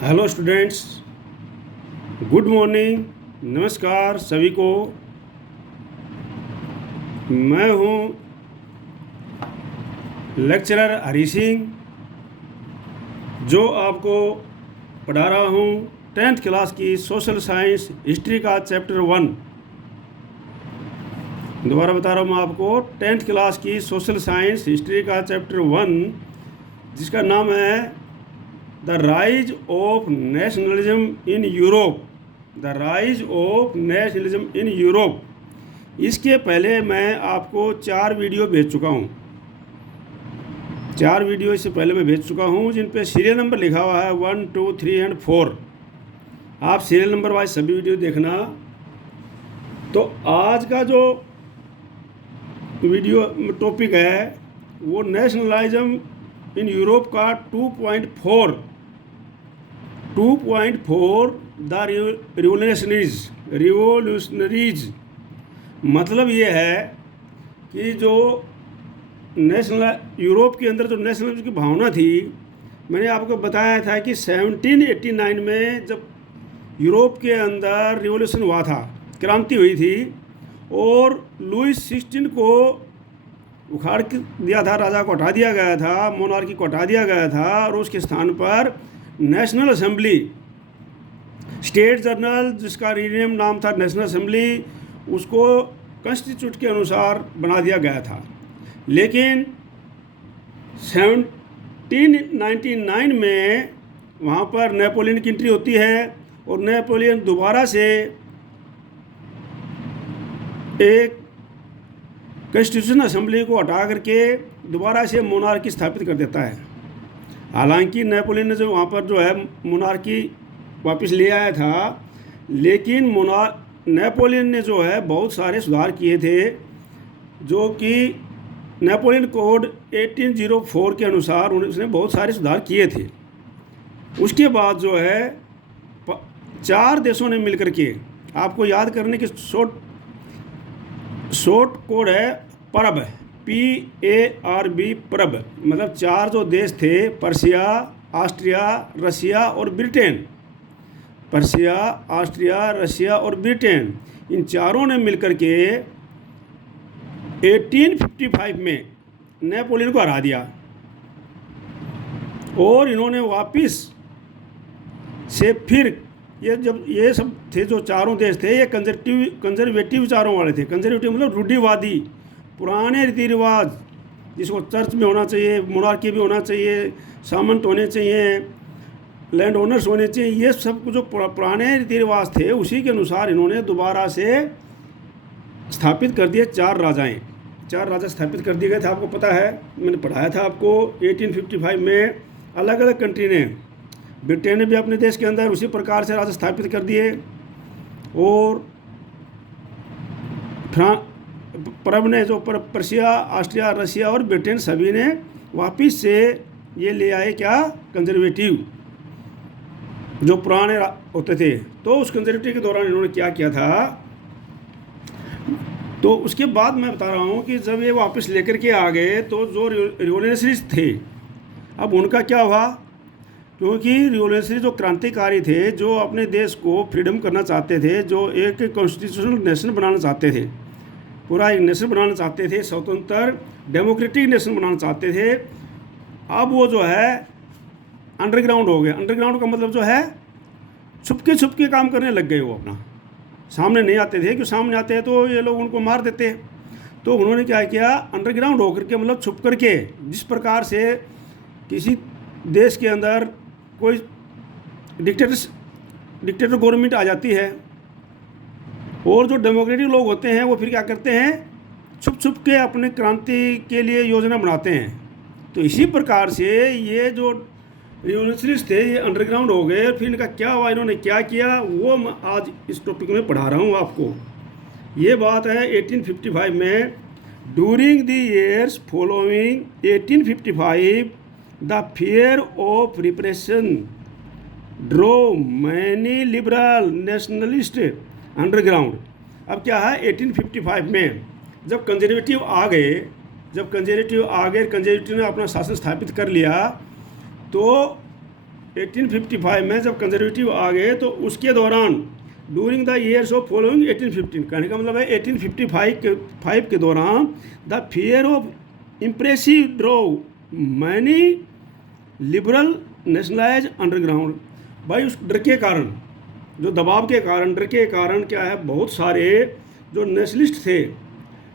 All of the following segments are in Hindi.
Hello students, good morning. नमस्कार सभी को। मैं हूं लेक्चरर हरी सिंह, जो आपको पढ़ा रहा हूं 10th क्लास की सोशल साइंस हिस्ट्री का चैप्टर 1। दोबारा बता रहा हूं मैं आपको 10th क्लास की सोशल साइंस हिस्ट्री का चैप्टर 1, जिसका नाम है the rise of nationalism in Europe. The rise of nationalism in Europe. इसके पहले मैं आपको 4 वीडियो भेज चुका हूँ। 4 वीडियो इससे पहले मैं भेज चुका हूँ, जिन पे सीरियल नंबर लिखा हुआ है 1, 2, 3 एंड 4। आप सीरियल नंबर वाइज सभी वीडियो देखना। तो आज का जो वीडियो टॉपिक है वो नेशनलिज्म इन यूरोप का 2.4 द रिवोल्यूशनरीज। मतलब ये है कि जो नेशनल यूरोप के अंदर जो नेशनलिज्म की भावना थी, मैंने आपको बताया था कि 1789 में जब यूरोप के अंदर रिवोल्यूशन हुआ था, क्रांति हुई थी, और लुईस 16 को उखाड़ दिया था, राजा को हटा दिया गया था, मोनार्की को हटा दिया गया था, और उसके स्थान पर नेशनल असेंबली, स्टेट जर्नल, जिसका रीनेम नाम था नेशनल असेंबली, उसको कॉन्स्टिट्यूट के अनुसार बना दिया गया था। लेकिन 1799 में वहाँ पर नेपोलियन की एंट्री होती है, और नेपोलियन दोबारा से एक कॉन्स्टिट्यूशन असेंबली को हटा करके दोबारा से मोनार्की स्थापित कर देता है। हालांकि नेपोलियन ने जो वहाँ पर जो है मोनार्की वापस ले आया था, लेकिन नेपोलियन ने जो है बहुत सारे सुधार किए थे, जो कि नेपोलियन कोड 1804 के अनुसार उसने बहुत सारे सुधार किए थे। उसके बाद जो है 4 देशों ने मिलकर के, आपको याद करने की शॉर्ट कोड है परब, PARB, परब। मतलब 4 जो देश थे, पर्शिया, ऑस्ट्रिया, रशिया और ब्रिटेन। पर्शिया, ऑस्ट्रिया, रशिया और ब्रिटेन, इन चारों ने मिलकर के 1855 में नेपोलियन को हरा दिया, और इन्होंने वापस से फिर ये सब थे, जो चारों देश थे, ये कंजर्वेटिव विचारों वाले थे। कंजर्वेटिव मतलब रूढ़िवादी, पुराने रीति रिवाज, जिसको चर्च में होना चाहिए, मोनार्की भी होना चाहिए, सामंत होने चाहिए, लैंड ओनर्स होने चाहिए, ये सब जो पुराने रीति रिवाज थे, उसी के अनुसार इन्होंने दोबारा से स्थापित कर दिए 4 राजाएं। 4 राजा स्थापित कर दिए गए थे। आपको पता है, मैंने पढ़ाया था आपको, 1855 में अलग अलग कंट्री ने, ब्रिटेन ने भी अपने देश के अंदर उसी प्रकार से राजा स्थापित कर दिए, और परब ने जो पर्शिया, ऑस्ट्रिया, रशिया और ब्रिटेन, सभी ने वापस से ये ले आए क्या, कंजर्वेटिव, जो पुराने होते थे। तो उस कंजर्वेटिव के दौरान इन्होंने क्या किया था, तो उसके बाद मैं बता रहा हूँ कि जब ये वापस लेकर के आ गए, तो जो रिवोल्यूशनरीज थे, अब उनका क्या हुआ, क्योंकि रिवोल्यूशनरी जो क्रांतिकारी थे, जो अपने देश को फ्रीडम करना चाहते थे, जो एक कॉन्स्टिट्यूशनल नेशन बनाना चाहते थे, पूरा एक नेशन बनाना चाहते थे, स्वतंत्र डेमोक्रेटिक नेशन बनाना चाहते थे, अब वो जो है अंडरग्राउंड हो गए। अंडरग्राउंड का मतलब जो है छुपके काम करने लग गए। वो अपना सामने नहीं आते थे, क्यों सामने आते हैं तो ये लोग उनको मार देते। तो उन्होंने क्या किया, अंडरग्राउंड होकर के, मतलब छुप करके, जिस प्रकार से किसी देश के अंदर कोई डिक्टेटर गवर्नमेंट आ जाती है, और जो डेमोक्रेटिक लोग होते हैं वो फिर क्या करते हैं, छुप के अपने क्रांति के लिए योजना बनाते हैं। तो इसी प्रकार से ये जो रिवोल्यूशनरीज थे, ये अंडरग्राउंड हो गए। फिर इनका क्या हुआ, इन्होंने क्या किया, वो मैं आज इस टॉपिक में पढ़ा रहा हूँ आपको। ये बात है 1855 में। During the years following 1855 the fear of repression drove many liberal nationalist underground. अब क्या है, 1855 में जब कंजर्वेटिव आ गए, कंजर्वेटिव ने अपना शासन स्थापित कर लिया, तो 1855 में जब कंजर्वेटिव आ गए तो उसके दौरान during the years of following 1815, कहने का मतलब है 1855 के दौरान the fear of impressive drove many liberal nationalise underground. भाई उस डर के कारण, जो दबाव के कारण, डर के कारण क्या है, बहुत सारे जो नेशनलिस्ट थे,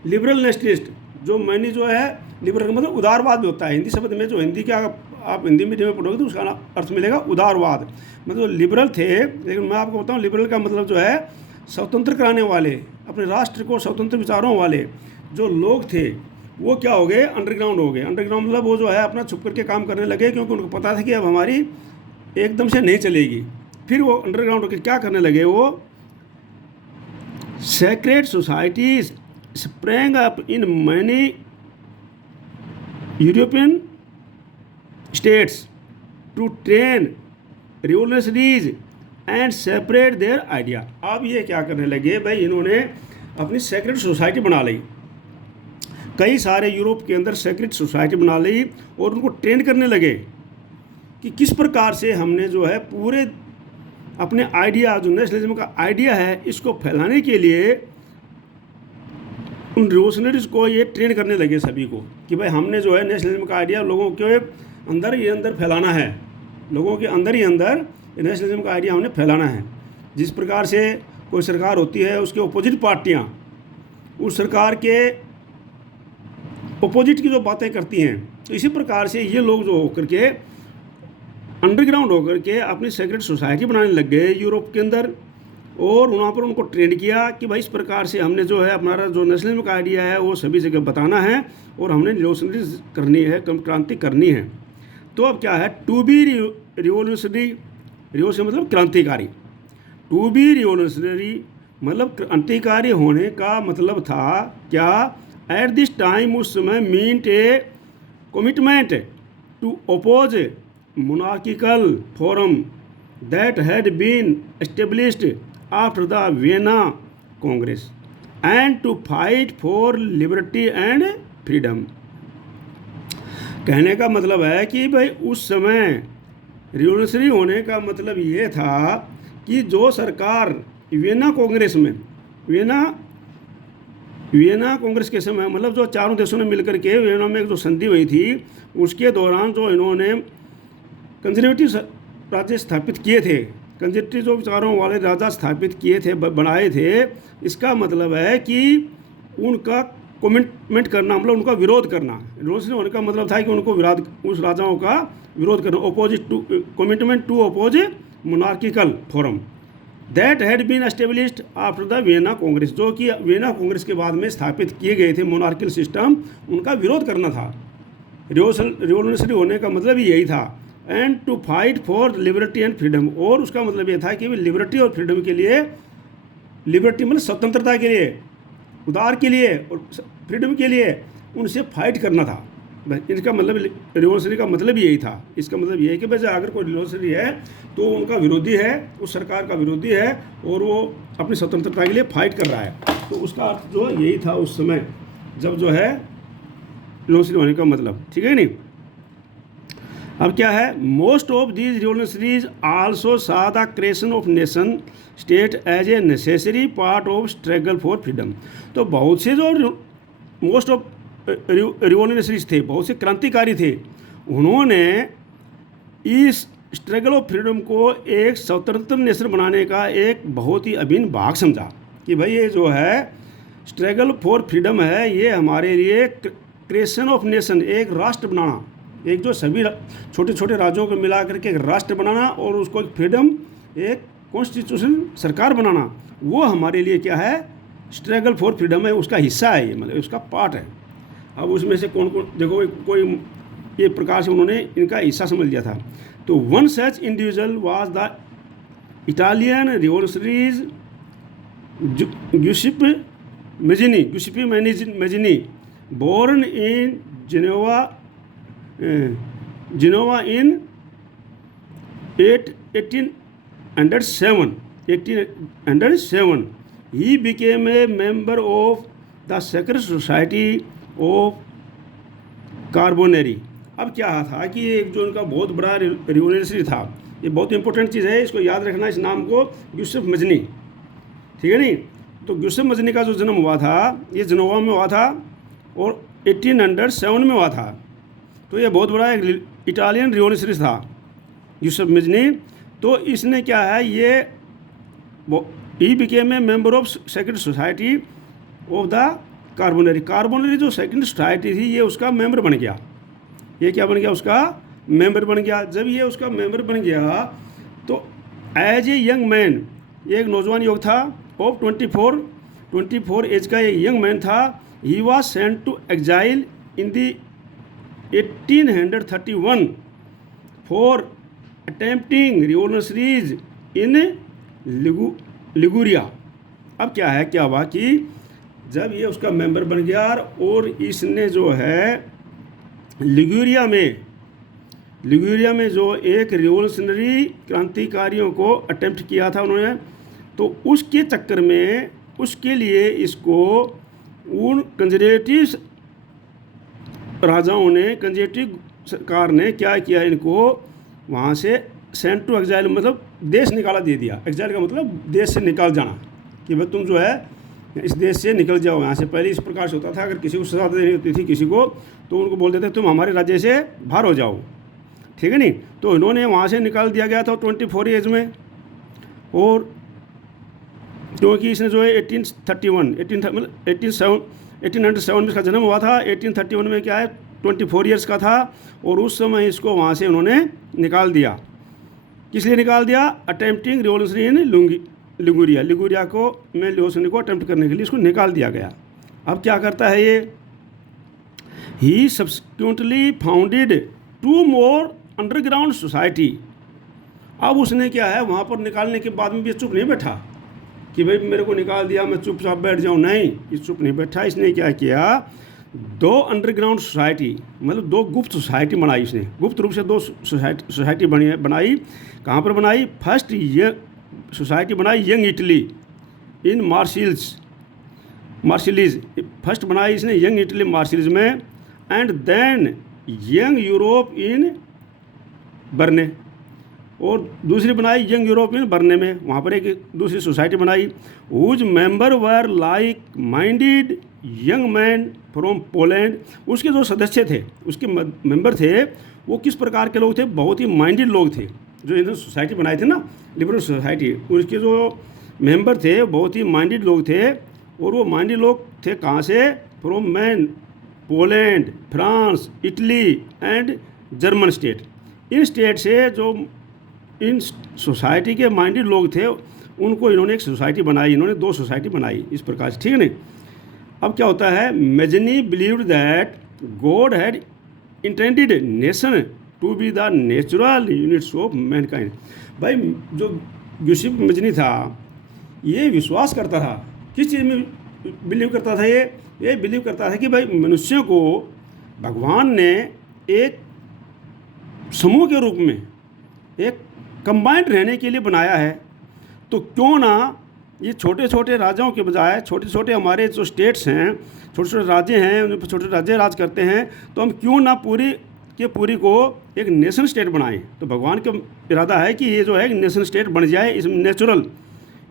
लिबरल नेशनलिस्ट, जो मैंने जो है लिबरल का मतलब उदारवाद भी होता है हिंदी शब्द में, जो हिंदी का आप हिंदी मीडियम में पढ़ोगे तो उसका अर्थ मिलेगा उदारवाद, मतलब लिबरल थे। लेकिन मैं आपको बताऊं लिबरल का मतलब जो है स्वतंत्र कराने वाले, अपने राष्ट्र को स्वतंत्र विचारों वाले जो लोग थे वो क्या हो गए, अंडरग्राउंड हो गए। अंडरग्राउंड मतलब वो जो है अपना छुप करके काम करने लगे, क्योंकि उनको पता था कि अब हमारी एकदम से नहीं चलेगी। फिर वो अंडरग्राउंड होकर क्या करने लगे, वो secret societies sprang up in many European states to train revolutionaries and separate their idea. अब ये क्या करने लगे भाई, इन्होंने अपनी सेक्रेट सोसाइटी बना ली, कई सारे यूरोप के अंदर सेक्रेट सोसाइटी बना ली और उनको ट्रेन करने लगे कि किस प्रकार से हमने जो है पूरे अपने आइडिया, जो नेशनलिज्म का आइडिया है, इसको फैलाने के लिए उन रिवोल्यूशनरीज को ये ट्रेन करने लगे सभी को कि भाई हमने जो है नेशनलिज्म का आइडिया लोगों के अंदर ही अंदर फैलाना है, लोगों के अंदर ही अंदर नेशनलिज्म का आइडिया हमने फैलाना है। जिस प्रकार से कोई सरकार होती है, उसके अपोजिट पार्टियाँ उस सरकार के अपोजिट की जो बातें करती हैं, तो इसी प्रकार से ये लोग जो होकर के अंडरग्राउंड होकर के अपनी सेक्रेट सोसाइटी बनाने लग गए यूरोप के अंदर, और वहाँ पर उनको ट्रेन किया कि भाई इस प्रकार से हमने जो है हमारा जो नेशनलिज्म का आइडिया है वो सभी जगह बताना है और हमने रिवोल्यूशनरी करनी है, क्रांति करनी है। तो अब क्या है, टू बी रिवोल्यूशनरी, रिवोल्यूशन मतलब क्रांतिकारी, टू बी रिवोल्यूशनरी मतलब क्रांतिकारी होने का मतलब था क्या, एट दिस टाइम उस समय meant a commitment to oppose monarchical forum that had been established after the Vienna Congress and to fight for liberty and freedom. कहने का मतलब है कि भाई उस समय रिवोल्यूशनरी होने का मतलब ये था कि जो सरकार वियना कांग्रेस में, वियना कांग्रेस के समय मतलब जो चारों देशों ने मिलकर के वियना में एक जो संधि हुई थी, उसके दौरान जो इन्होंने कंजर्वेटिव राज्य स्थापित किए थे, कंजर्वेटिव जो विचारों वाले राजा स्थापित किए थे, बनाए थे, इसका मतलब है कि उनका कमिटमेंट करना, मतलब उनका विरोध करना। रिवोल्यूशनरी होने का मतलब था कि उनको विरोध, उस राजाओं का विरोध करना, opposite to commitment to oppose monarchical forum that had been established after the Vienna Congress, जो कि वियना कांग्रेस के बाद में स्थापित किए गए थे मोनार्किकल सिस्टम, उनका विरोध करना था। रिवोल्यूशनरी होने का मतलब ही यही था। And to fight for liberty and freedom, और उसका मतलब ये था कि लिबर्टी और फ्रीडम के लिए, लिबर्टी मतलब स्वतंत्रता के लिए, उदार के लिए, और फ्रीडम के लिए उनसे फाइट करना था। इनका मतलब रिवोल्यूशनरी का मतलब यही था। इसका मतलब ये है कि भाई अगर कोई रिवोल्यूशनरी है तो उनका विरोधी है, उस सरकार का विरोधी है और वो अपनी स्वतंत्रता के लिए फाइट कर रहा है। तो उसका अर्थ जो यही था उस समय जब जो है रिवोल्यूशनरी होने का मतलब, ठीक है नहीं। अब क्या है, most of these revolutionaries also saw the creation of nation state as a necessary part of struggle for freedom. तो बहुत से जो मोस्ट ऑफ रिवोल्यूशनरीज थे, बहुत से क्रांतिकारी थे, उन्होंने इस स्ट्रगल ऑफ फ्रीडम को एक स्वतंत्र नेशन बनाने का एक बहुत ही अभिन्न भाग समझा कि भाई ये जो है स्ट्रगल फॉर फ्रीडम है, ये हमारे लिए क्रिएशन ऑफ नेशन, एक राष्ट्र बनाना, एक जो सभी छोटे छोटे राज्यों को मिला करके एक राष्ट्र बनाना और उसको एक फ्रीडम, एक कॉन्स्टिट्यूशन सरकार बनाना, वो हमारे लिए क्या है, स्ट्रगल फॉर फ्रीडम है, उसका हिस्सा है, ये मतलब उसका पार्ट है। अब उसमें से कौन कौन देखो, कोई ये प्रकार से उन्होंने इनका हिस्सा समझ लिया था। तो one such individual was the Italian revolutionaries Giuseppe Mazzini, born in Genova in 1807. He became a member of the Secret Society of Carbonari. अब क्या था कि एक जो उनका बहुत बड़ा रिवोल्यूशनरी था, ये बहुत इंपॉर्टेंट चीज़ है, इसको याद रखना, इस नाम को, यूसुफ मजनी, ठीक है नहीं। तो यूसुफ मजनी का जो जन्म हुआ था ये जनेवा में हुआ था और 1807 में हुआ था। तो ये बहुत बड़ा एक इटालियन रिवॉल्यूशनरी था यूसुफ मजनी। तो इसने क्या है, ये he became a member of second society of the Carbonari जो सेकेंड सोसाइटी थी ये उसका मेंबर बन गया। ये क्या बन गया, उसका मेंबर बन गया। जब ये उसका मेंबर बन गया तो एज ए यंग मैन, ये एक नौजवान युवक था ऑफ 24 एज का ये यंग मैन था। He was sent to exile in the 1831 for attempting revolutionaries in Liguria. अब क्या है, क्या हुआ कि जब ये उसका मेंबर बन गया और इसने जो है लिगुरिया में जो एक रिवॉल्यूशनरी क्रांतिकारियों को अटेम्प्ट किया था उन्होंने, तो उसके चक्कर में उसके लिए इसको उन कंजर्वेटिव राजाओं ने, कंजर्वेटिव सरकार ने क्या किया, इनको वहाँ से सेंट टू एग्जाइल मतलब देश निकाला दे दिया। एग्जाइल का मतलब देश से निकाल जाना, कि भाई तुम जो है इस देश से निकल जाओ यहाँ से। पहले इस प्रकार से होता था, अगर किसी को सजा देनी होती थी किसी को, तो उनको बोल देते तुम हमारे राज्य से बाहर हो जाओ, ठीक है नहीं। तो इन्होंने वहाँ से निकाल दिया गया था 24 एज में। और क्योंकि इसने जो है 1807 में इसका जन्म हुआ था, 1831 में क्या है 24 ईयर्स का था, और उस समय इसको वहाँ से उन्होंने निकाल दिया। किस लिए निकाल दिया, अटेम्प्टिंग रिवॉल्यूशनरी इन लिगुरिया को में रिवॉल्यूशनरी को अटेम्प्ट करने के लिए इसको निकाल दिया गया। अब क्या करता है ये, he subsequently founded 2 more underground society. अब उसने क्या है, वहाँ पर निकालने के बाद में भी चुप नहीं बैठा कि भाई मेरे को निकाल दिया मैं चुपचाप बैठ जाऊँ, नहीं, ये चुप नहीं बैठा। इसने क्या किया, 2 अंडरग्राउंड सोसाइटी मतलब 2 गुप्त सोसाइटी बनाई इसने, गुप्त रूप से 2 सोसाइटी बनाई। कहाँ पर बनाई, फर्स्ट ये सोसाइटी बनाई young Italy in Marseilles, first बनाई इसने यंग इटली मार्सिलीज में, and then young Europe in Berne, और दूसरी बनाई यंग यूरोप इन बर्ने में, वहाँ पर एक दूसरी सोसाइटी बनाई। Whose member were like minded young man from Poland. उसके जो सदस्य थे, उसके मेंबर थे, वो किस प्रकार के लोग थे, बहुत ही माइंडेड लोग थे। जो इन्होंने सोसाइटी बनाई थी ना, लिबरल सोसाइटी, उसके जो मेंबर थे बहुत ही माइंडेड लोग थे। और वो माइंडेड लोग थे कहाँ से, from man Poland, France, Italy and German state. In state से जो इन सोसाइटी के माइंडेड लोग थे उनको इन्होंने एक सोसाइटी बनाई, इन्होंने 2 सोसाइटी बनाई इस प्रकार से, ठीक है नहीं। अब क्या होता है, Mazzini believed that God had intended nation to be the natural units of mankind. भाई जो यूसुफ मजनी था ये विश्वास करता था, किस चीज़ में बिलीव करता था, ये बिलीव करता था कि भाई मनुष्यों को भगवान ने एक समूह के रूप में, एक कंबाइंड रहने के लिए बनाया है। तो क्यों ना ये छोटे छोटे राजाओं के बजाय, छोटे छोटे हमारे जो स्टेट्स हैं, छोटे छोटे राज्य हैं, उन पर छोटे राज्य राज करते हैं, तो हम क्यों ना पूरी को एक नेशन स्टेट बनाएं। तो भगवान का इरादा है कि ये जो है नेशन स्टेट बन जाए, इसमें नेचुरल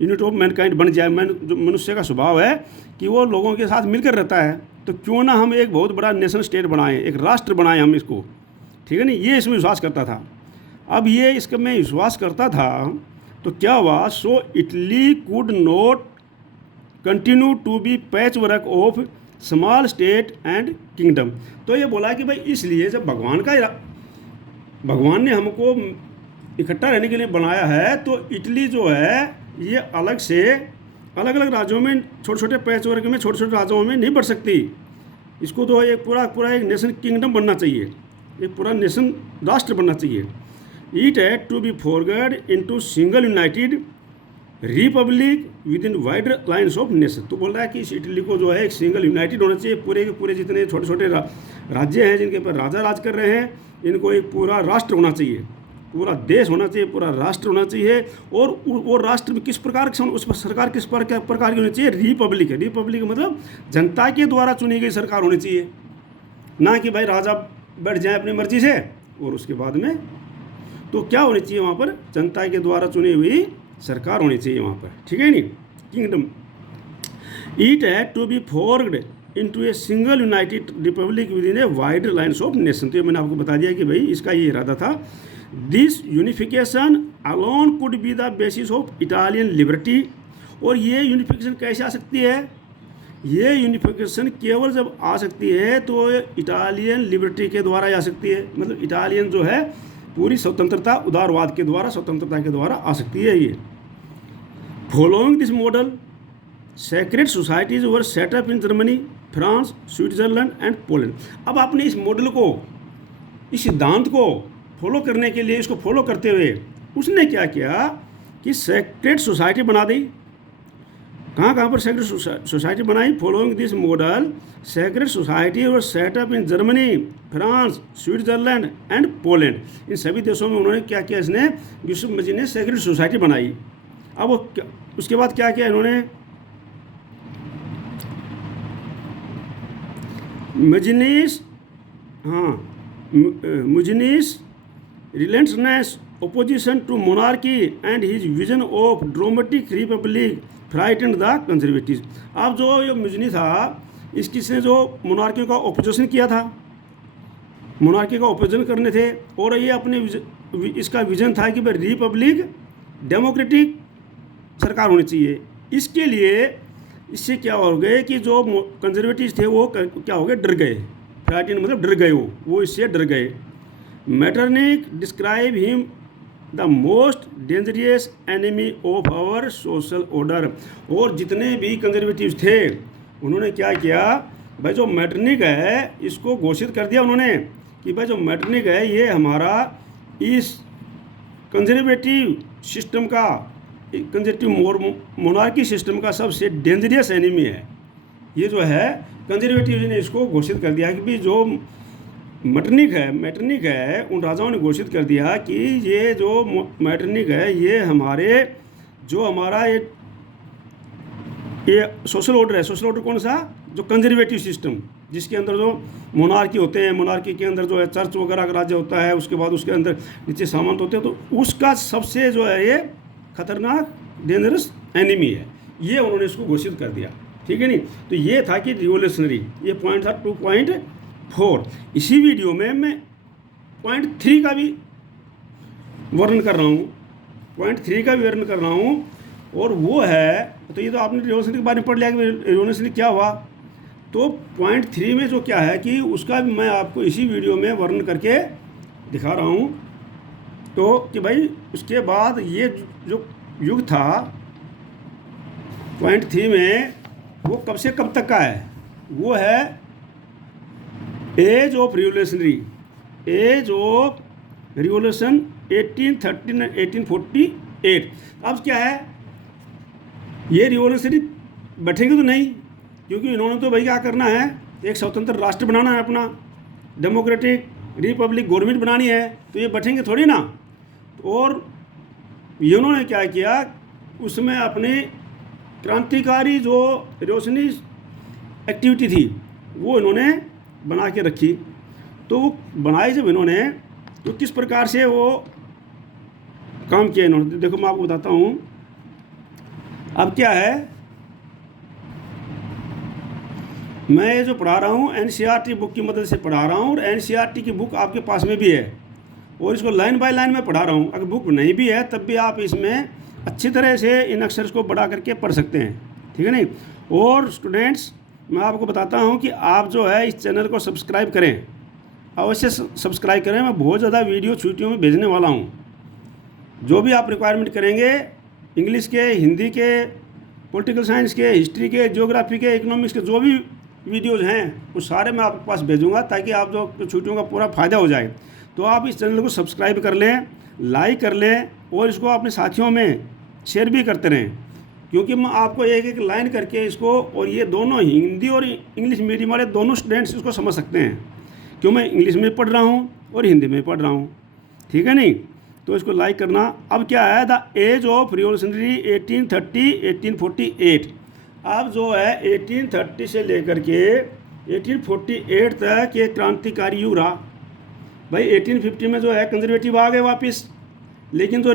यूनिट ऑफ मैनकाइंड बन जाए। जो मनुष्य का स्वभाव है कि वो लोगों के साथ मिलकर रहता है, तो क्यों ना हम एक बहुत बड़ा नेशन स्टेट बनाएं, एक राष्ट्र बनाएं हम इसको, ठीक है नहीं। ये इसमें विश्वास करता था। अब ये इसका में विश्वास करता था तो क्या हुआ, so Italy could not continue to be patch work of small state and kingdom. तो ये बोला कि भाई इसलिए जब भगवान ने हमको इकट्ठा रहने के लिए बनाया है, तो इटली जो है ये अलग से अलग अलग राज्यों में, छोटे छोटे पैच वर्क में, छोटे छोटे राज्यों में नहीं बढ़ सकती। इसको तो एक पूरा एक नेशन किंगडम बनना चाहिए, एक पूरा नेशन राष्ट्र बनना चाहिए। It had to be forward into single united republic within wide lines of nation. तो बोल रहा है कि इस इटली को जो है एक सिंगल यूनाइटेड होना चाहिए, पूरे के पूरे जितने छोटे छोटे राज्य हैं जिनके पर राजा राज कर रहे हैं, इनको एक पूरा राष्ट्र होना चाहिए, पूरा देश होना चाहिए, पूरा राष्ट्र होना चाहिए। और वो राष्ट्र में किस प्रकार की, उस पर सरकार किस प्रकार की होनी चाहिए, रिपब्लिक है। रिपब्लिक मतलब जनता के द्वारा चुनी गई सरकार होनी चाहिए, ना कि भाई राजा बैठ जाए अपनी मर्जी से और उसके बाद में। तो क्या होनी चाहिए वहाँ पर, जनता के द्वारा चुनी हुई सरकार होनी चाहिए वहाँ पर, ठीक है नहीं, kingdom. It had to be formed into a single united republic within a wider lines of nation. तो ये मैंने आपको बता दिया कि भाई इसका ये इरादा था। This unification alone could be the basis of Italian liberty. और ये यूनिफिकेशन कैसे आ सकती है, ये यूनिफिकेशन केवल जब आ सकती है तो इटालियन लिबर्टी के द्वारा आ सकती है, मतलब इटालियन जो है पूरी स्वतंत्रता, उदारवाद के द्वारा, स्वतंत्रता के द्वारा आ सकती है ये। Following this model secret societies were set up in Germany, France, Switzerland and Poland. अब आपने इस मॉडल को, इस सिद्धांत को फॉलो करने के लिए, इसको फॉलो करते हुए उसने क्या किया कि सेक्रेट सोसाइटी बना दी। कहाँ कहाँ पर सेक्रेट सोसाइटी बनाई, following this model secret society और setup in Germany, France, Switzerland and Poland. इन सभी देशों में उन्होंने क्या किया, इसने यूसुफ मजीद ने सेक्रेट सोसाइटी बनाई। अब वो उसके बाद क्या किया इन्होंने, मजनीस, मुजनीस relentless opposition to monarchy and his vision of dramatic republic frightened the conservatives। अब जो ये मुजनी था, इसने जो मोनार्की का ओपोजिशन किया था, मोनार्की का ओपोजिशन करने थे, और ये अपने इसका विजन था कि भाई रिपब्लिक डेमोक्रेटिक सरकार होनी चाहिए। इसके लिए इससे क्या हो गए कि जो कंजर्वेटिव थे वो क्या हो गए, डर गए। फ्राइटेंड मतलब डर गए, वो इससे डर गए। Metternich describe him the most dangerous enemy of our social order. और जितने भी कंजर्वेटिव थे उन्होंने क्या किया, भाई जो मैटरनिक है इसको घोषित कर दिया उन्होंने कि भाई जो मैटरनिक है ये हमारा इस कंजर्वेटिव सिस्टम का, कंजर्वेटिव मोनार्की सिस्टम का सबसे डेंजरियस एनिमी है। ये जो है कंजर्वेटिव ने इसको घोषित कर दिया कि भाई जो मैटरनिक है उन राजाओं ने घोषित कर दिया कि ये जो मैटरनिक है ये हमारा ये सोशल ऑर्डर है। सोशल ऑर्डर कौन सा, जो कंजर्वेटिव सिस्टम, जिसके अंदर जो मोनार्की होते हैं, मोनार्की के अंदर जो है चर्च वगैरह का राज्य होता है, उसके बाद उसके अंदर नीचे सामंत होते हैं, तो उसका सबसे जो है ये खतरनाक डेंजरस एनिमी है। ये उन्होंने इसको घोषित कर दिया, ठीक है नहीं। तो ये था कि रिवोल्यूशनरी, ये पॉइंट था 2.4। इसी वीडियो में मैं पॉइंट 3 का भी वर्णन कर रहा हूँ, पॉइंट 3 का भी वर्णन कर रहा हूँ। और वो है, तो ये तो आपने रिवोल्यूशनरी के बारे में पढ़ लिया कि रिवोल्यूशनरी क्या हुआ। तो पॉइंट 3 में जो क्या है कि उसका भी मैं आपको इसी वीडियो में वर्णन करके दिखा रहा हूँ। तो कि भाई उसके बाद ये जो युग था पॉइंट 3 में, वो कब से कब तक का है, वो है age of revolutionary, age of revolution 1813 1848। अब क्या है, ये रिवोल्यूशनरी बैठेंगे तो नहीं, क्योंकि इन्होंने तो भाई क्या करना है, एक स्वतंत्र राष्ट्र बनाना है, अपना डेमोक्रेटिक रिपब्लिक गवर्नमेंट बनानी है, तो ये बैठेंगे थोड़ी ना। और इन्होंने क्या किया, उसमें अपने क्रांतिकारी जो रिवोल्यूशनरी एक्टिविटी थी वो इन्होंने बना के रखी। तो वो बनाई जब इन्होंने, तो किस प्रकार से वो काम किया इन्होंने, देखो मैं आपको बताता हूँ। अब क्या है, मैं ये जो पढ़ा रहा हूँ एनसीईआरटी बुक की मदद से पढ़ा रहा हूँ, और एनसीईआरटी की बुक आपके पास में भी है, और इसको लाइन बाय लाइन में पढ़ा रहा हूँ। अगर बुक नहीं भी है तब भी आप इसमें अच्छी तरह से इन अक्षर को बढ़ा करके पढ़ सकते हैं, ठीक है नहीं। और स्टूडेंट्स, मैं आपको बताता हूँ कि आप जो है इस चैनल को सब्सक्राइब करें, अवश्य सब्सक्राइब करें। मैं बहुत ज़्यादा वीडियो छुट्टियों में भेजने वाला हूँ। जो भी आप रिक्वायरमेंट करेंगे, इंग्लिश के, हिंदी के, पॉलिटिकल साइंस के, हिस्ट्री के, ज्योग्राफी के, इकोनॉमिक्स के, जो भी वीडियोज़ हैं वो सारे मैं आपके पास भेजूँगा, ताकि आप जो छुट्टियों का पूरा फ़ायदा हो जाए। तो आप इस चैनल को सब्सक्राइब कर लें, लाइक कर लें, और इसको अपने साथियों में शेयर भी करते रहें, क्योंकि मैं आपको एक एक लाइन करके इसको, और ये दोनों हिंदी और इंग्लिश मीडियम वाले दोनों स्टूडेंट्स इसको समझ सकते हैं, क्यों मैं इंग्लिश में पढ़ रहा हूँ और हिंदी में पढ़ रहा हूँ, ठीक है नहीं। तो इसको लाइक करना। अब क्या है, द एज ऑफ रिवोल्यूशनरी 1830 1848। अब जो है 1830 से लेकर के 1848 तक ये क्रांतिकारी युग रहा। भाई 1850 में जो है कंजर्वेटिव आ गए वापस, लेकिन जो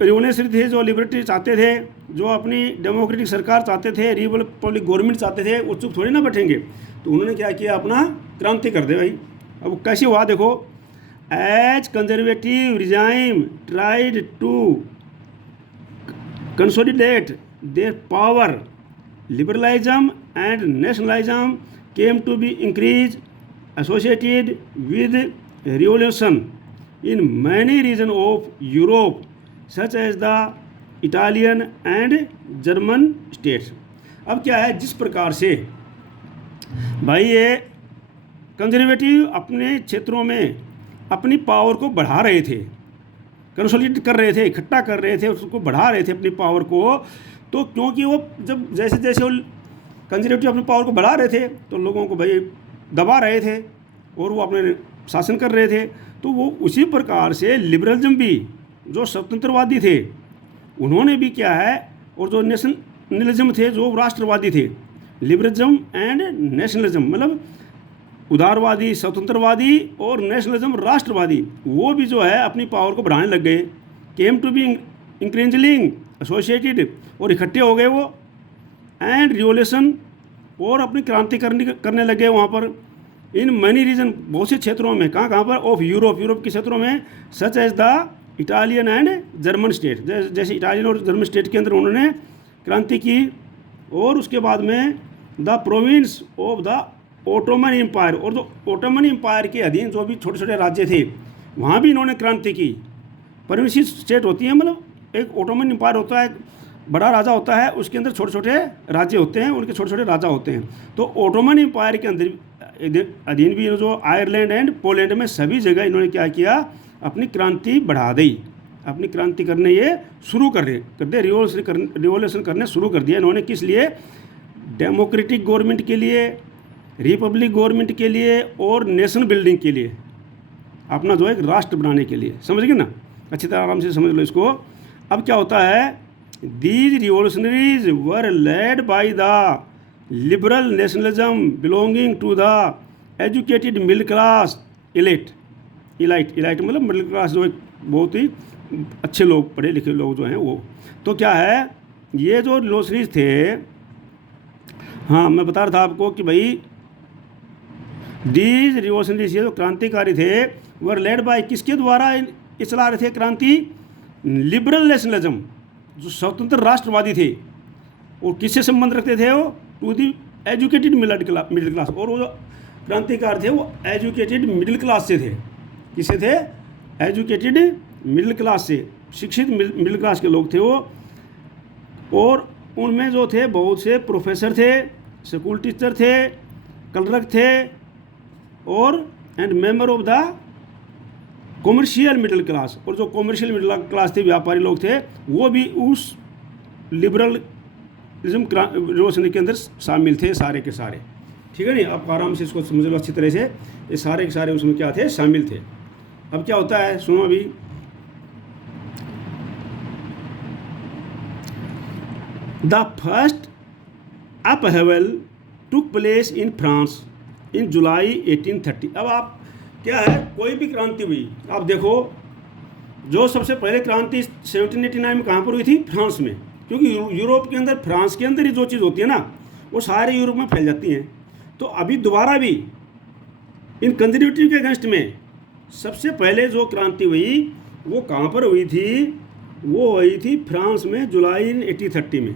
रिवोल्यूशनरी थे, जो लिबर्टी चाहते थे, जो अपनी डेमोक्रेटिक सरकार चाहते थे, रिपब्लिक गवर्नमेंट चाहते थे, वो चुप थोड़ी ना बैठेंगे। तो उन्होंने क्या किया, अपना क्रांति कर दे भाई। अब कैसे हुआ देखो, as conservative regime tried to consolidate their power, liberalism and nationalism came to be increased associated with revolution in many regions of Europe such as the Italian and German states। अब क्या है, जिस प्रकार से भाई ये कंजर्वेटिव अपने क्षेत्रों में अपनी पावर को बढ़ा रहे थे, कंसोलिडेट कर रहे थे, इकट्ठा कर रहे थे, उसको बढ़ा रहे थे अपनी पावर को, तो क्योंकि वो जब जैसे जैसे वो कंजर्वेटिव अपनी पावर को बढ़ा रहे थे तो लोगों को भाई दबा रहे थे और वो अपने शासन कर रहे थे। तो वो उसी प्रकार से लिबरलिज्म भी, जो स्वतंत्रवादी थे उन्होंने भी क्या है, और जो नेशनलिज्म थे, जो राष्ट्रवादी थे, लिबरलिज्म एंड नेशनलिज्म मतलब उदारवादी, स्वतंत्रवादी और नेशनलिज्म राष्ट्रवादी, वो भी जो है अपनी पावर को बढ़ाने लग गए। केम टू बी इंक्रेंजलिंग एसोसिएटेड, और इकट्ठे हो गए वो, एंड रिवोल्यूशन, और अपनी क्रांति करने लगे वहाँ पर, इन मैनी रीजन, बहुत से क्षेत्रों में। कहाँ पर, ऑफ यूरोप, यूरोप के क्षेत्रों में, such as the Italian and German state, जैसे इटालियन और जर्मन स्टेट के अंदर उन्होंने क्रांति की। और उसके बाद में the province of the Ottoman empire, और जो ओटोमन एम्पायर के अधीन जो भी छोटे छोटे राज्य थे वहाँ भी इन्होंने क्रांति की। परमिसिव स्टेट होती है, मतलब एक ओटोमन एम्पायर होता है, बड़ा राजा होता है, उसके अंदर छोटे छोटे राज्य होते हैं, उनके छोटे छोटे राजा होते हैं। तो ओटोमन एम्पायर के अंदर अधीन भी जो आयरलैंड एंड पोलैंड में सभी जगह इन्होंने क्या किया, अपनी क्रांति बढ़ा दी, अपनी क्रांति करने ये शुरू कर दे, रिवोल्यूशन करने शुरू कर दिया इन्होंने। किस लिए, डेमोक्रेटिक गवर्नमेंट के लिए, रिपब्लिक गवर्नमेंट के लिए और नेशन बिल्डिंग के लिए, अपना जो एक राष्ट्र बनाने के लिए। समझ गए ना, अच्छी तरह आराम से समझ लो इसको। अब क्या होता है, these revolutionaries were led by the liberal nationalism belonging to the educated middle class elite मतलब मिडिल क्लास, जो एक बहुत ही अच्छे लोग, पढ़े लिखे लोग जो हैं वो। तो क्या है, ये जो रिवोल्यूशनरीज थे, हाँ मैं बता रहा था आपको कि भाई दीज रिवोल्यूशनरीज, ये जो क्रांतिकारी थे, वर लेड बाय, किसके द्वारा ये चला रहे थे क्रांति, लिबरल नेशनलिज्म, जो स्वतंत्र राष्ट्रवादी थे। और किससे संबंध रखते थे वो, to the educated middle class, और वो जो क्रांतिकार थे वो एजुकेटेड मिडिल क्लास से थे। किससे थे, एजुकेटेड मिडिल क्लास से, शिक्षित मिडिल क्लास के लोग थे वो। और उनमें जो थे बहुत से प्रोफेसर थे, स्कूल टीचर थे, क्लर्क थे, और and member of the commercial middle class, और जो कॉमर्शियल मिडिल क्लास थे, व्यापारी लोग थे, वो भी उस लिबरलिज्म रिवोल्यूशन के अंदर शामिल थे, सारे के सारे। ठीक है नहीं, आप आराम से इसको समझ लो अच्छी तरह से, ये सारे के सारे उसमें क्या थे, शामिल थे। अब क्या होता है, सुनो अभी, the first upheaval took place in France in July 1830। अब आप क्या है, कोई भी क्रांति हुई, आप देखो जो सबसे पहले क्रांति 1789 में कहाँ पर हुई थी, फ्रांस में, क्योंकि यूरोप के अंदर, फ्रांस के अंदर ही जो चीज़ होती है ना वो सारे यूरोप में फैल जाती हैं। तो अभी दोबारा भी इन कंजर्वेटिव के अगेंस्ट में सबसे पहले जो क्रांति हुई वो कहाँ पर हुई थी, वो हुई थी फ्रांस में, जुलाई 1830 में।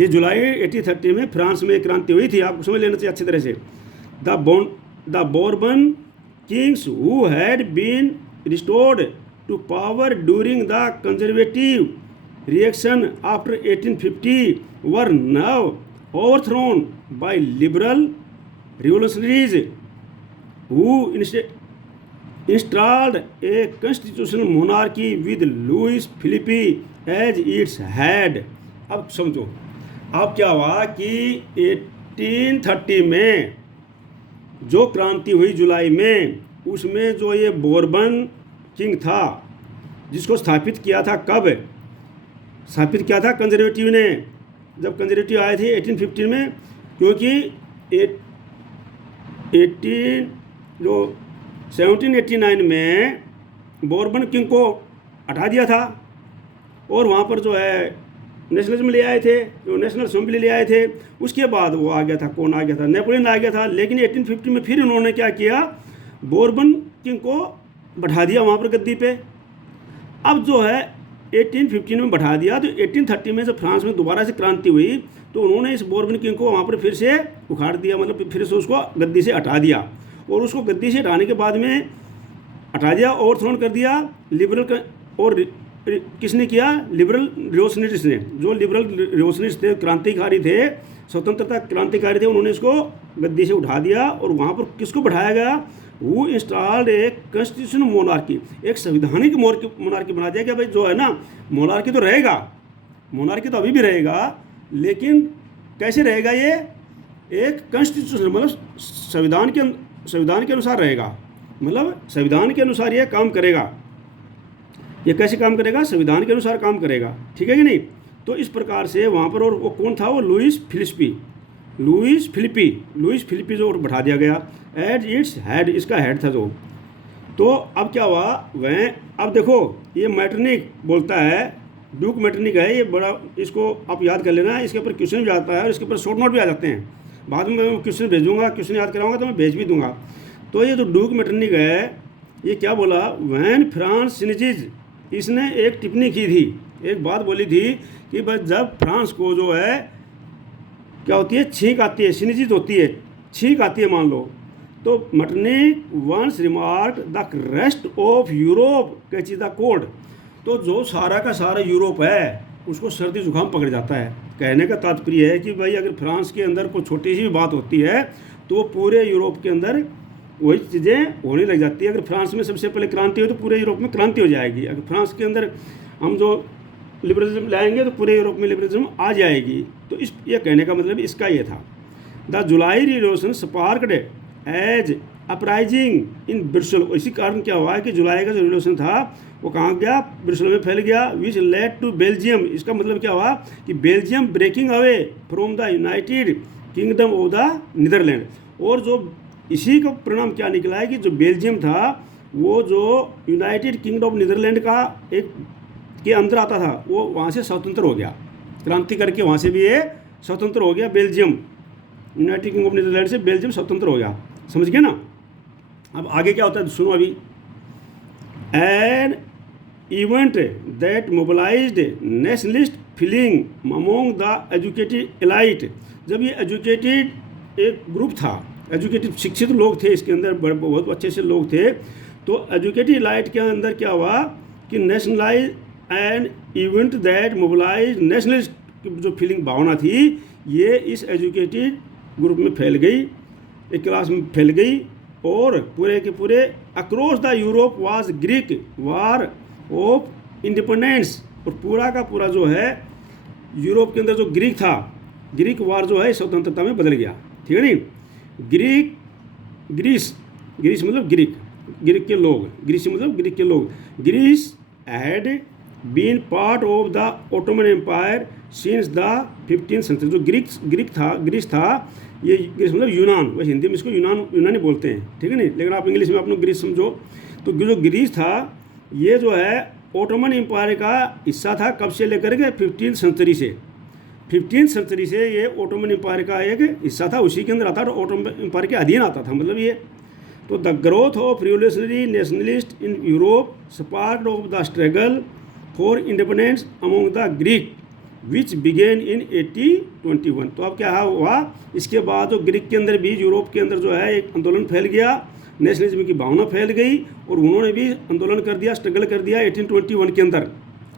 ये जुलाई 1830 में फ्रांस में क्रांति हुई थी, आपको समझ लेना चाहिए अच्छी तरह से। The Bourbon kings who had been restored to power during the conservative reaction after 1850 were now overthrown by liberal revolutionaries who installed a constitutional monarchy with Louis Philippe as its head। अब समझो, अब क्या हुआ कि 1830 में जो क्रांति हुई जुलाई में, उसमें जो ये बोर्बन किंग था, जिसको स्थापित किया था, कब स्थापित किया था, कंजर्वेटिव ने, जब कंजर्वेटिव आए थे 1815 में, क्योंकि 18 जो 1789 में बोर्बन किंग को हटा दिया था और वहाँ पर जो है नेशनलिज्म ले आए थे, जो नेशनल असेंबली ले आए थे। उसके बाद वो आ गया था, कौन आ गया था, नेपोलियन आ गया था। लेकिन 1850 में फिर उन्होंने क्या किया, बोर्बन किंग को बैठा दिया वहाँ पर गद्दी पे। अब जो है 1815 में बैठा दिया, तो 1830 में जब फ्रांस में दोबारा से क्रांति हुई तो उन्होंने इस बोर्बन किंग को वहाँ पर फिर से उखाड़ दिया, मतलब फिर से उसको गद्दी से हटा दिया। और उसको गद्दी से हटाने के बाद में हटा दिया, ओवरथ्रोन कर दिया लिबरल, और किसने किया, लिबरल रिवोल्यूशनरिस्ट ने। जो लिबरल रिवोल्यूशनरिस्ट थे, क्रांतिकारी थे, स्वतंत्रता क्रांतिकारी थे, उन्होंने इसको गद्दी से उठा दिया। और वहाँ पर किसको बढ़ाया गया, वो इंस्टॉल्ड एक कॉन्स्टिट्यूशनल मोनार्की, एक संवैधानिक मोनार्की बना दिया। कि भाई जो है ना, मोनार्की तो रहेगा, मोनार्की तो अभी भी रहेगा, लेकिन कैसे रहेगा, ये एक कॉन्स्टिट्यूशनल, मतलब संविधान के अनुसार रहेगा, मतलब संविधान के अनुसार ये काम करेगा। ये कैसे काम करेगा, संविधान के अनुसार काम करेगा, ठीक है कि नहीं। तो इस प्रकार से वहाँ पर, और वो कौन था, वो लुइस फिलिपी जो बैठा दिया गया एज इट्स हेड, इसका हेड था जो। तो अब क्या हुआ, वह अब देखो ये मैटरनिक बोलता है, ड्यूक मैटरनिक है ये, बड़ा इसको आप याद कर लेना, इसके ऊपर क्वेश्चन भी आता है और इसके ऊपर शॉर्ट नोट भी आ जाते हैं। बाद में मैं क्वेश्चन भेजूंगा, क्वेश्चन याद कराऊंगा तो मैं भेज भी दूंगा। तो ये जो ड्यूक मैटरनिक है, ये क्या बोला, वैन फ्रांस सिनीजीज, इसने एक टिप्पणी की थी, एक बात बोली थी कि बस जब फ्रांस को जो है क्या होती है, छींक आती है, सिनीजीज होती है, छींक आती है मान लो, तो Metternich once remark the rest of Europe catches the cold. तो जो सारा का सारा यूरोप है उसको सर्दी जुकाम पकड़ जाता है। कहने का तात्पर्य है कि भाई अगर फ्रांस के अंदर कोई छोटी सी भी बात होती है तो पूरे यूरोप के अंदर वही चीज़ें होने लग जाती है। अगर फ्रांस में सबसे पहले क्रांति हो तो पूरे यूरोप में क्रांति हो जाएगी। अगर फ्रांस के अंदर हम जो लिबरलिज्म लाएंगे तो पूरे यूरोप में लिबरलिज्म आ जाएगी। तो इस ये कहने का मतलब इसका ये था। The July revolution sparked as uprising in Brussels. इसी कारण क्या हुआ है कि जुलाई का जो रिवॉल्यूशन था वो कहाँ गया, ब्रुसेल में फैल गया, विच लेड टू बेल्जियम। इसका मतलब क्या हुआ कि Belgium breaking away from the United Kingdom of the Netherlands. और जो इसी का परिणाम क्या निकला है कि जो बेल्जियम था वो जो यूनाइटेड किंगडम ऑफ नीदरलैंड का एक के अंदर आता था, वो वहाँ से स्वतंत्र हो गया, क्रांति करके वहाँ से भी ये स्वतंत्र हो गया। Belgium, United Kingdom of Netherlands से बेल्जियम स्वतंत्र हो गया, समझ गए ना। अब आगे क्या होता है सुनो अभी। An event that mobilised nationalist feeling among the educated elite. जब ये एजुकेटेड एक ग्रुप था, एजुकेटेड शिक्षित लोग थे इसके अंदर, बहुत अच्छे से लोग थे, तो एजुकेटेड एलाइट के अंदर क्या हुआ कि nationalise an event that mobilise nationalist की जो फीलिंग भावना थी ये इस एजुकेटेड ग्रुप में फैल गई, एक क्लास में फैल गई, और पूरे के पूरे across the Europe was Greek war of independence. और पूरा का पूरा जो है यूरोप के अंदर जो ग्रीक था, ग्रीक वार जो है स्वतंत्रता में बदल गया, ठीक है नहीं। ग्रीस मतलब ग्रीक के लोग, ग्रीस मतलब ग्रीक के लोग। Greece had been part of the Ottoman empire since the 15th century. जो ग्रीस था, ये ग्रीस मतलब यूनान, वैसे हिंदी में इसको यूनानी बोलते हैं, ठीक है नहीं, लेकिन आप इंग्लिश में अपना ग्रीस समझो। तो जो ग्रीस था ये जो है ऑटोमन एम्पायर का हिस्सा था, कब से लेकर के 15th सेंचुरी से। 15th सेंचुरी से ये ऑटोमन एम्पायर का एक हिस्सा था, उसी के अंदर आता था, ऑटोमन एम्पायर के अधीन आता था, मतलब ये। तो the growth of revolutionary nationalist in Europe sparked off the struggle for independence among the Greek which began in 1821। तो अब क्या हुआ, इसके बाद जो ग्रीक के अंदर भी, यूरोप के अंदर जो है एक आंदोलन फैल गया, नेशनलिज्म की भावना फैल गई, और उन्होंने भी आंदोलन कर दिया, स्ट्रगल कर दिया 1821 के अंदर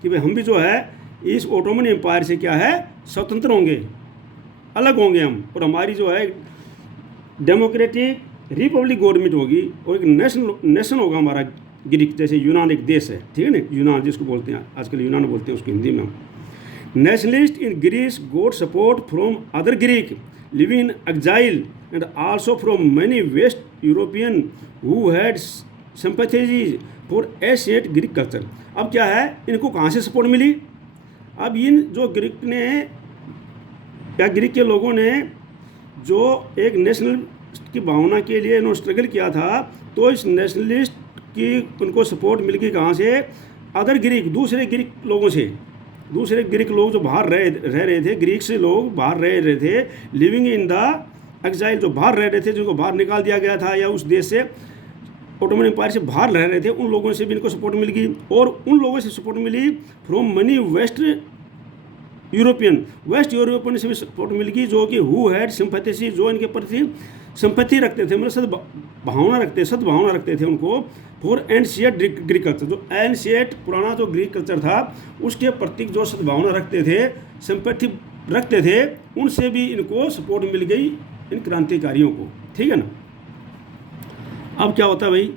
कि भाई हम भी जो है इस ऑटोमन एम्पायर से क्या है स्वतंत्र होंगे, अलग होंगे हम, और हमारी जो है डेमोक्रेटिक रिपब्लिक गवर्नमेंट होगी, और एक नेशन होगा हमारा ग्रीक, जैसे यूनान एक देश है, ठीक है ना, यूनान जिसको बोलते हैं आजकल, यूनान बोलते हैं उसको हिंदी में। Nationalist in Greece got support from other Greek living in exile and also from many west European who had sympathies for ancient Greek culture. अब क्या है, इनको कहाँ से सपोर्ट मिली, अब इन जो ग्रीक ने या ग्रीक के लोगों ने जो एक नेशनल की भावना के लिए इन्होंने स्ट्रगल किया था, तो इस नेशनलिस्ट की उनको सपोर्ट मिल गई कहाँ से? अदर ग्रीक, दूसरे ग्रीक लोगों से। दूसरे ग्रीक लोग जो बाहर रह रहे थे, ग्रीक से लोग बाहर रह रहे थे, लिविंग इन द एक्साइल, जो बाहर रह रहे थे, जिनको बाहर निकाल दिया गया था या उस देश से, ऑटोमन एम्पायर से बाहर रह रहे थे, उन लोगों से भी इनको सपोर्ट मिल गई। और उन लोगों से सपोर्ट मिली फ्रॉम मनी वेस्ट यूरोपियन से भी सपोर्ट मिल गई, जो कि हु हैड सिंपैथी, जो इनके प्रति सिंपैथी रखते थे, मतलब सद्भावना रखते थे उनको, फॉर एंशिएंट ग्रीक कल्चर, जो एंशिएंट पुराना जो ग्रीक कल्चर था उसके प्रति जो सद्भावना रखते थे, सिंपैथी रखते थे, उनसे भी इनको सपोर्ट मिल गई, इन क्रांतिकारियों को। ठीक है ना। अब क्या होता है भाई,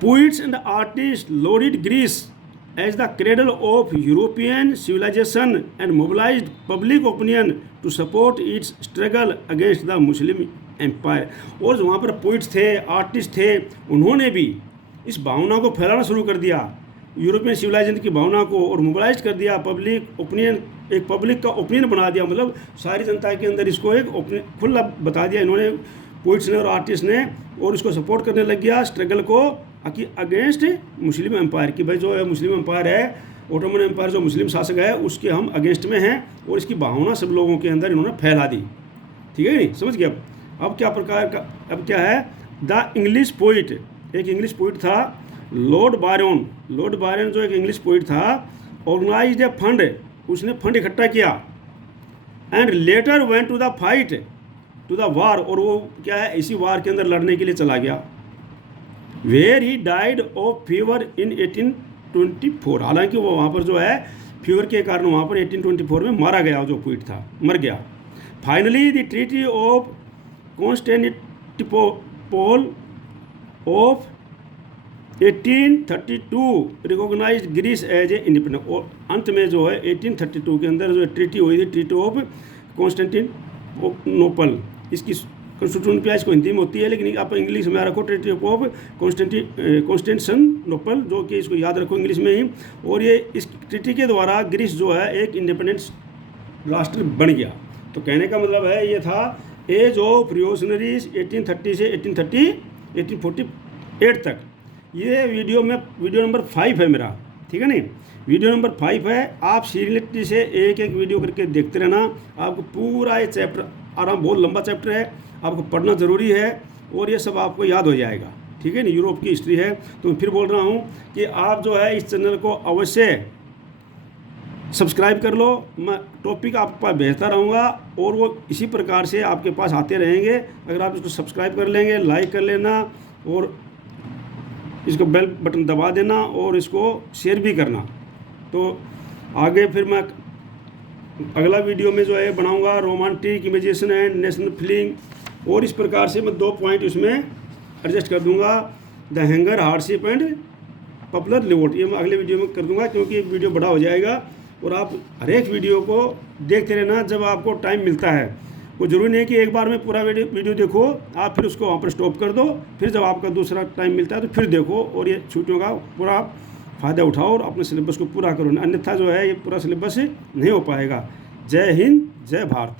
poets and artist lauded Greece as the cradle of European civilization and mobilized public opinion to support its struggle against the Muslim empire। और जो वहाँ पर पोइट्स थे, आर्टिस्ट थे, उन्होंने भी इस भावना को फैलाना शुरू कर दिया, यूरोपियन सिविलाइजेशन की भावना को, और मोबिलाइज कर दिया पब्लिक ओपिनियन, एक पब्लिक का ओपिनियन बना दिया, मतलब सारी जनता के अंदर इसको एक खुला बता दिया इन्होंने, पोइट्स ने और आर्टिस्ट ने, और इसको सपोर्ट करने लग गया स्ट्रगल को अगेंस्ट मुस्लिम एम्पायर की। भाई जो है मुस्लिम एम्पायर है, ऑटोमन एम्पायर जो मुस्लिम शासक है, उसके हम अगेंस्ट में हैं, और इसकी भावना सब लोगों के अंदर इन्होंने फैला दी। ठीक है नहीं, समझ गया। अब क्या प्रकार का, अब क्या है, द इंग्लिश पोइट, एक इंग्लिश पोइट था लॉर्ड बायरन जो एक इंग्लिश पोइट था, ऑर्गेनाइज्ड ए फंड, उसने फंड इकट्ठा किया, and later went to the fight to the war, और वो क्या है, इसी वार के अंदर लड़ने के लिए चला गया, where he died of fever in 1824। हालांकि वो वहाँ पर जो है फीवर के कारण वहाँ पर 1824 में मारा गया, जो पोइट था मर गया। Finally the treaty of Constantinople of 1832 recognised Greece as a independent, और अंत में जो है 1832 के अंदर जो ट्रीटी हुई थी, ट्रीटी ऑफ कॉन्स्टेंटिनोपल, इसकी कॉन्स्टिट्यूशन इसको हिंदी में होती है, लेकिन आप इंग्लिश में रखो, ट्रीटी ऑफ कॉन्स्टेंटिनोपल, जो कि इसको याद रखो इंग्लिश में ही। और ये इस ट्रीटी के द्वारा ग्रीस जो है एक इंडिपेंडेंट राष्ट्र बन गया। तो कहने का मतलब है ये था एज ऑफ रिवॉल्यूशनरीज 1830 से 1848 तक। ये वीडियो नंबर 5 है मेरा, ठीक है नहीं, वीडियो नंबर 5 है। आप सीरियलिटी से एक एक वीडियो करके देखते रहना, आपको पूरा ये चैप्टर, आराम बहुत लंबा चैप्टर है, आपको पढ़ना ज़रूरी है, और ये सब आपको याद हो जाएगा। ठीक है नहीं, यूरोप की हिस्ट्री है। तो मैं फिर बोल रहा हूँ कि आप जो है इस चैनल को अवश्य सब्सक्राइब कर लो, मैं टॉपिक आपके पास भेजता रहूँगा, और वो इसी प्रकार से आपके पास आते रहेंगे। अगर आप इसको सब्सक्राइब कर लेंगे, लाइक कर लेना, और इसको बेल बटन दबा देना, और इसको शेयर भी करना, तो आगे फिर मैं अगला वीडियो में जो है बनाऊंगा romantic imagination and national feeling, और इस प्रकार से मैं 2 पॉइंट उसमें एडजस्ट कर दूंगा, the hanger, hardship and popular revolt. ये मैं अगले वीडियो में कर दूंगा, क्योंकि वीडियो बड़ा हो जाएगा, और आप हर एक वीडियो को देखते रहना जब आपको टाइम मिलता है। वो जरूरी नहीं कि एक बार में पूरा वीडियो देखो, आप फिर उसको वहाँ पर स्टॉप कर दो, फिर जब आपका दूसरा टाइम मिलता है तो फिर देखो, और ये छुट्टियों का पूरा फ़ायदा उठाओ और अपने सिलेबस को पूरा करो, अन्यथा जो है ये पूरा सिलेबस नहीं हो पाएगा। जय हिंद, जय भारत।